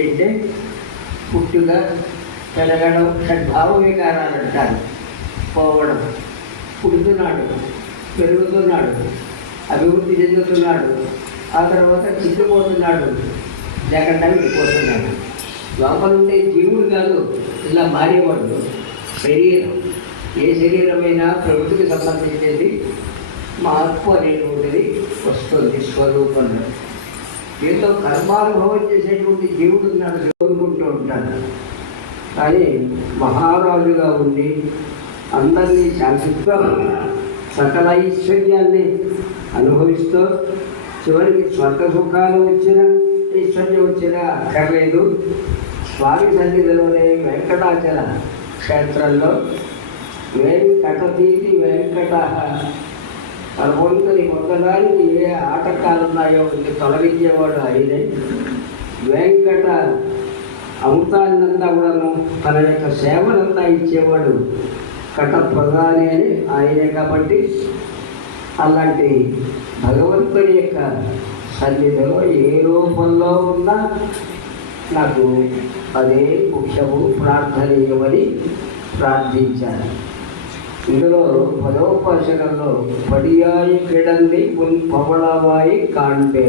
ఏమిటి అంటే పుట్టుక పెరగడం షడ్భావ వికారాలు అంటారు పోవడం పుడుతున్నాడు పెరుగుతున్నాడు అభివృద్ధి చెందుతున్నాడు ఆ తర్వాత చిక్కుపోతున్నాడు లేకుండా పోతున్నాడు. లోపల ఉండే జీవుడు కాదు ఇలా మారేవాడు. శరీరం ఏ శరీరమైనా ప్రకృతికి సంబంధించేది మార్పు అనేటువంటిది వస్తుంది స్వరూపంలో. ఏదో కర్మానుభవం చేసేటువంటి జీవుడు ఉన్నాడు కోరుకుంటూ ఉంటాడు. కానీ మహారాజుగా ఉండి అందరినీ శాంతిగా సకల ఐశ్వర్యాన్ని అనుభవిస్తూ చివరికి స్వర్గ సుఖాలు వచ్చిన ఐశ్వర్యం వచ్చినా అక్కర్లేదు. స్వామి సన్నిధిలోనే వెంకటాచల క్షేత్రంలో వెంకటతీతి వెంకట భగవంతుని పొందడానికి ఏ ఆటంకాలు ఉన్నాయో ఇది తొలగించేవాడు ఆయనే. వెంకట అమృతాన్నంతా కూడాను తన యొక్క సేవలంతా ఇచ్చేవాడు కట ప్రధాని అని ఆయనే కాబట్టి అలాంటి భగవంతుని యొక్క సన్నిధిలో ఏ రూపంలో ఉన్నా నాకు అదే ముఖ్యము ప్రార్థనీయమని ప్రార్థించాను ఇందులో పదోపాసకంలో పడియాయి కిడంది ఉన్ పవళవాయి కాంటే